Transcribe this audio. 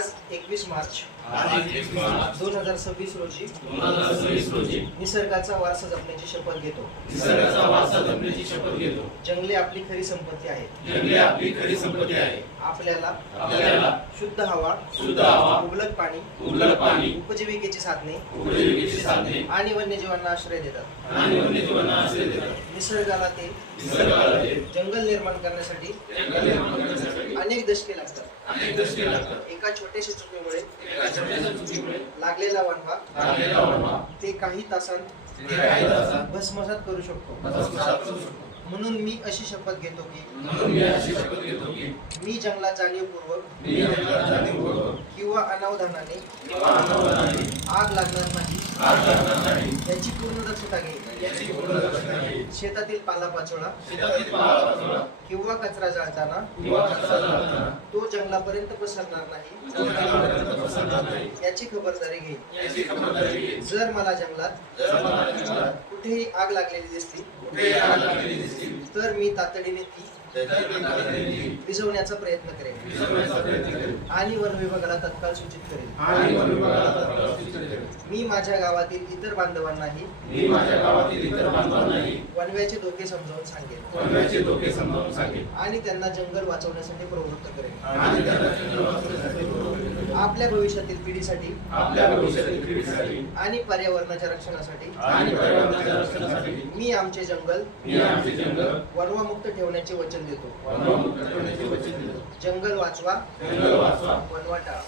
आज 21 मार्च 2026 रोजी निसर्गाचा वारसा जपण्याची शपथ घेतो. जंगले आपली खरी संपत्ती आहे. आपल्याला शुद्ध हवा, मुबलक पाणी, उपजीविकेची साधने आणि वन्यजीवांना आश्रय देतात. निसर्गाला ते जंगल निर्माण करण्यासाठी अनेक दशके लागतात. एका छोट्याशा चुकीमुळे लागलेला वणवा ते काही तासांत भस्मसात करू शकतो. म्हणून मी अशी शपथ घेतो की मी जंगलात जाणीवपूर्वक किंवा अनावधानाने आग लागणार नाही याची पूर्ण दक्षता घेईन. शेतातील पालापाचोळा किंवा कचरा जाळताना तो जंगलापर्यंत पसरणार नाही याची खबरदारी घेईन. जर मला जंगलात कुठेही आग लागलेली दिसली तर मी तातडीने ती विझवण्याचा प्रयत्न करेन आणि वन विभागाला तत्काळ सूचित करेन. मी माझ्या गावातील इतर बांधवांनाही वणव्याचे धोके समजावून सांगेन आणि त्यांना जंगल वाचवण्यासाठी प्रवृत्त करेन. आपल्या भविष्यातील पिढीसाठी आणि पर्यावरणाच्या रक्षणासाठी मी आमचे जंगल वणवामुक्त ठेवण्याचे वचन देतो. जंगल वाचवा, वणवा टाळा.